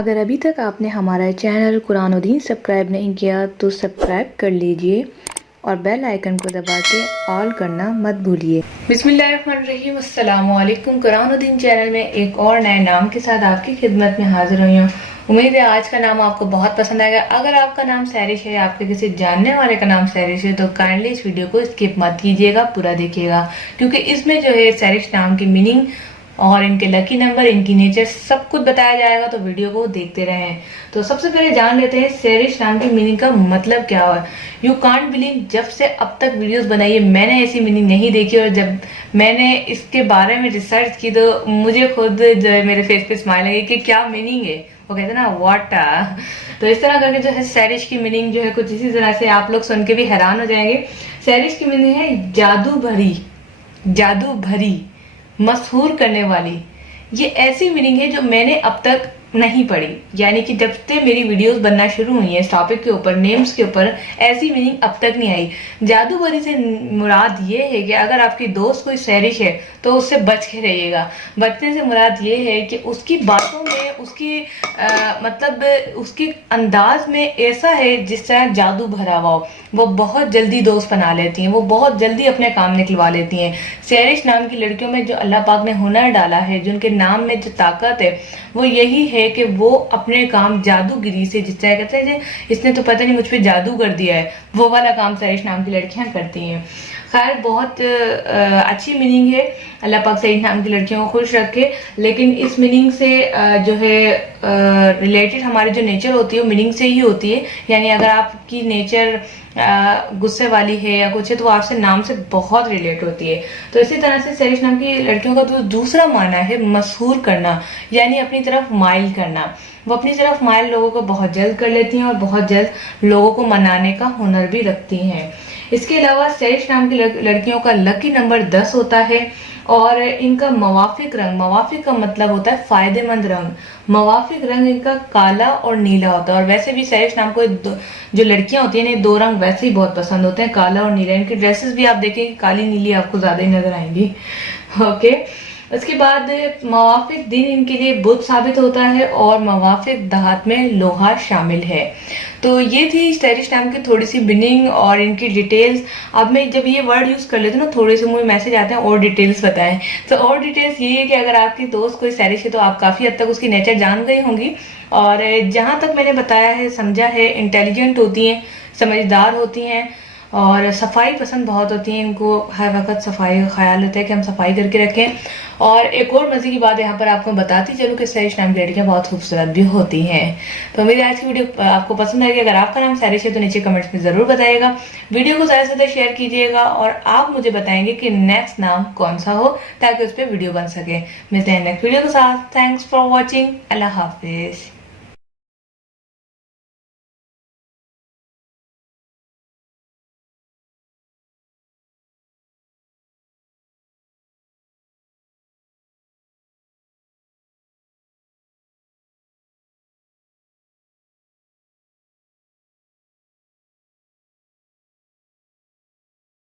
अगर अभी तक आपने हमारा चैनल कुरान और दीन सब्सक्राइब नहीं किया तो सब्सक्राइब कर लीजिए और बेल आइकन को दबा के ऑल करना मत भूलिए। बिस्मिल्लाहिर्रहमानिर्रहीम। अस्सलामु अलैकुम। कुरान और दीन चैनल में एक और नए नाम के साथ आपकी खिदमत में हाजिर हुई हूँ। उम्मीद है आज का नाम आपको बहुत पसंद आएगा। अगर आपका नाम सैरिश है, आपके किसी जानने वाले का नाम सैरिश है, तो काइंडली इस वीडियो को स्किप मत कीजिएगा, पूरा देखिएगा, क्योंकि इसमें जो है सैरिश नाम की मीनिंग और इनके लकी नंबर, इनकी नेचर सब कुछ बताया जाएगा, तो वीडियो को देखते रहें। तो सबसे पहले जान लेते हैं सैरिश नाम की मीनिंग का मतलब क्या है। यू कांट बिलीव, जब से अब तक वीडियोस बनाई है मैंने ऐसी मीनिंग नहीं देखी, और जब मैंने इसके बारे में रिसर्च की तो मुझे खुद जो है मेरे फेस पे स्माइल आई कि क्या मीनिंग है। वो कहते ना व्हाट। तो इस तरह करके जो है सैरिश की मीनिंग जो है कुछ इसी तरह से आप लोग सुन के भी हैरान हो जाएंगे। सैरिश की मीनिंग है जादू भरी, जादू भरी, मशहूर करने वाली। ये ऐसी मीनिंग है जो मैंने अब तक नहीं पढ़ी, यानी कि जब से मेरी वीडियोस बनना शुरू हुई है इस टॉपिक के ऊपर, नेम्स के ऊपर, ऐसी मीनिंग अब तक नहीं आई। जादू भरी से मुराद ये है कि अगर आपकी दोस्त कोई सैरिश है तो उससे बच के रहिएगा। बचने से मुराद ये है कि उसकी बातों में, उसकी मतलब उसके अंदाज में ऐसा है जिस तरह जादू भरा हुआ हो। वो बहुत जल्दी दोस्त बना लेती हैं, वो बहुत जल्दी अपने काम निकलवा लेती हैं। सैरिश नाम की लड़कियों में जो अल्लाह पाक ने हुनर डाला है, जो उनके नाम में जो ताकत है, वो यही है कि वो अपने काम जादूगिरी से, जिस तरह कहते हैं इसने तो पता नहीं मुझ पे जादू कर दिया है, वो वाला काम सैरिश नाम की लड़कियां करती हैं। खैर बहुत अच्छी मीनिंग है। अल्लाह पाक सैरिश नाम की लड़कियों को खुश रखे। लेकिन इस मीनिंग से जो है रिलेटेड हमारी जो नेचर होती है वो मीनिंग से ही होती है। यानी अगर आपकी नेचर गुस्से वाली है या कुछ है तो वो आपसे नाम से बहुत रिलेट होती है। तो इसी तरह से सैरिश नाम की लड़कियों का तो दूसरा माना है मशहूर करना, यानी अपनी तरफ माइल करना। वो अपनी तरफ माइल लोगों को बहुत जल्द कर लेती हैं और बहुत जल्द लोगों को मनाने का हुनर भी रखती हैं। इसके अलावा सैरिश नाम की लड़कियों का लकी नंबर 10 होता है और इनका मवाफिक रंग, मवाफिक का मतलब होता है फायदेमंद रंग, मवाफिक रंग इनका काला और नीला होता है। और वैसे भी सैरिश नाम को जो लड़कियां होती हैं इन्हें दो रंग वैसे ही बहुत पसंद होते हैं, काला और नीला। इनकी ड्रेसेस भी आप देखेंगे काली नीली आपको ज्यादा ही नजर आएंगी। ओके, उसके बाद मवाफिक दिन इनके लिए बुध साबित होता है और मवाफिक धात में लोहा शामिल है। तो ये थी सैरिश नाम की थोड़ी सी मीनिंग और इनकी डिटेल्स। अब मैं जब ये वर्ड यूज कर लेती हूँ ना, थोड़े से मुझे मैसेज आते हैं और डिटेल्स बताएं। तो और डिटेल्स ये है कि अगर आपकी दोस्त कोई सैरिश है तो आप काफी हद तक उसकी नेचर जान गई होंगी। और जहां तक मैंने बताया है, समझा है, इंटेलिजेंट होती हैं, समझदार होती हैं और सफाई पसंद बहुत होती है। इनको हर वक्त सफाई का ख्याल होता है कि हम सफाई करके रखें। और एक और मजे की बात यहाँ पर आपको बताती चलूँ कि सैरिश नाम की लड़कियां बहुत खूबसूरत भी होती हैं। तो मेरी आज की वीडियो आपको पसंद आएगी। अगर आपका नाम सैरिश है तो नीचे कमेंट्स में जरूर बताइएगा। वीडियो को ज्यादा से ज्यादा शेयर कीजिएगा और आप मुझे बताएंगे कि नेक्स्ट नाम कौन सा हो, ताकि उस पर वीडियो बन सके। मिलते हैं नेक्स्ट वीडियो के साथ। Thanks for watching. Allah Hafiz.